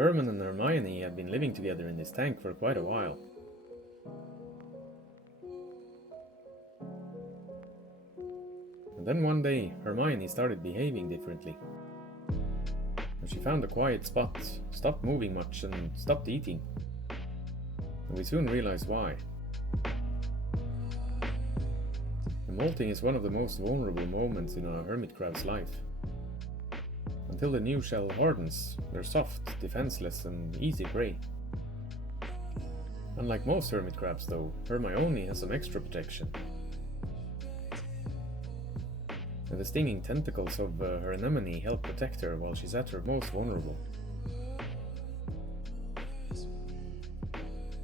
Herman and Hermione had been living together in this tank for quite a while. And then one day, Hermione started behaving differently. She found a quiet spot, stopped moving much, and stopped eating. And we soon realized why. The molting is one of the most vulnerable moments in a hermit crab's life. Until the new shell hardens, they're soft, defenseless, and easy prey. Unlike most hermit crabs though, Hermione has some extra protection. And the stinging tentacles of her anemone help protect her while she's at her most vulnerable.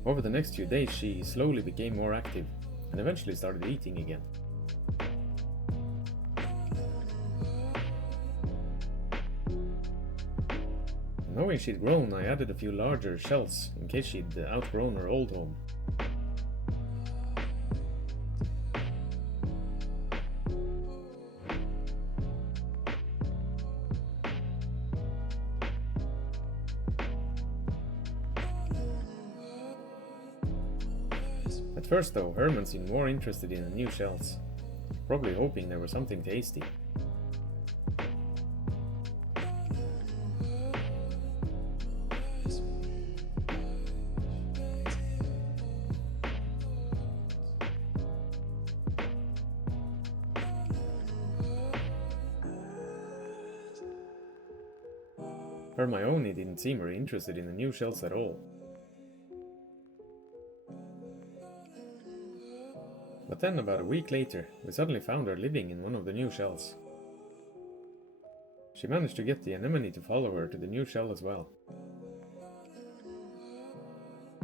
Over the next few days she slowly became more active and eventually started eating again. Knowing she'd grown, I added a few larger shells in case she'd outgrown her old home. At first though, Herman seemed more interested in the new shells, probably hoping there was something tasty. Hermione didn't seem very interested in the new shells at all. But then, about a week later, we suddenly found her living in one of the new shells. She managed to get the anemone to follow her to the new shell as well.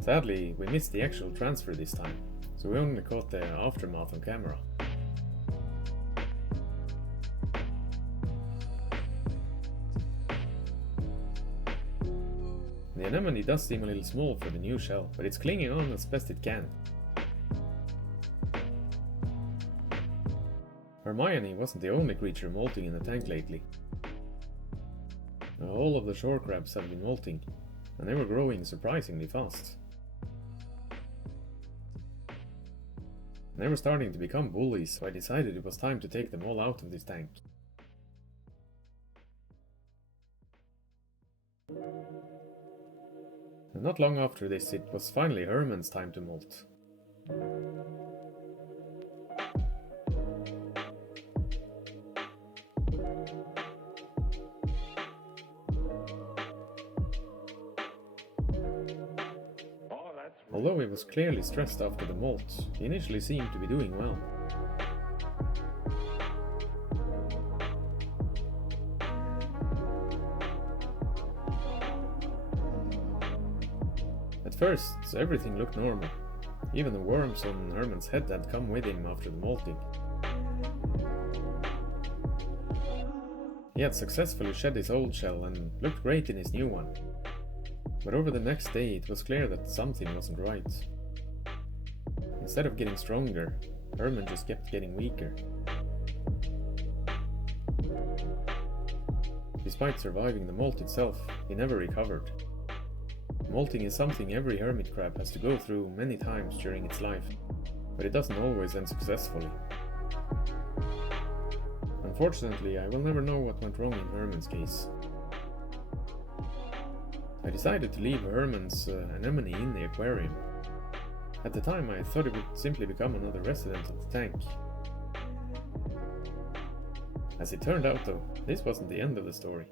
Sadly, we missed the actual transfer this time, so we only caught the aftermath on camera. The anemone does seem a little small for the new shell, but it's clinging on as best it can. Hermione wasn't the only creature molting in the tank lately. All of the shore crabs have been molting, and they were growing surprisingly fast. They were starting to become bullies, so I decided it was time to take them all out of this tank. And not long after this, it was finally Herman's time to molt. Although he was clearly stressed after the molt, he initially seemed to be doing well. At first, everything looked normal. Even the worms on Herman's head had come with him after the molting. He had successfully shed his old shell and looked great in his new one. But over the next day it was clear that something wasn't right. Instead of getting stronger, Herman just kept getting weaker. Despite surviving the molt itself, he never recovered. Molting is something every hermit crab has to go through many times during its life, but it doesn't always end successfully. Unfortunately, I will never know what went wrong in Herman's case. I decided to leave Herman's anemone in the aquarium. At the time I thought it would simply become another resident of the tank. As it turned out though, this wasn't the end of the story.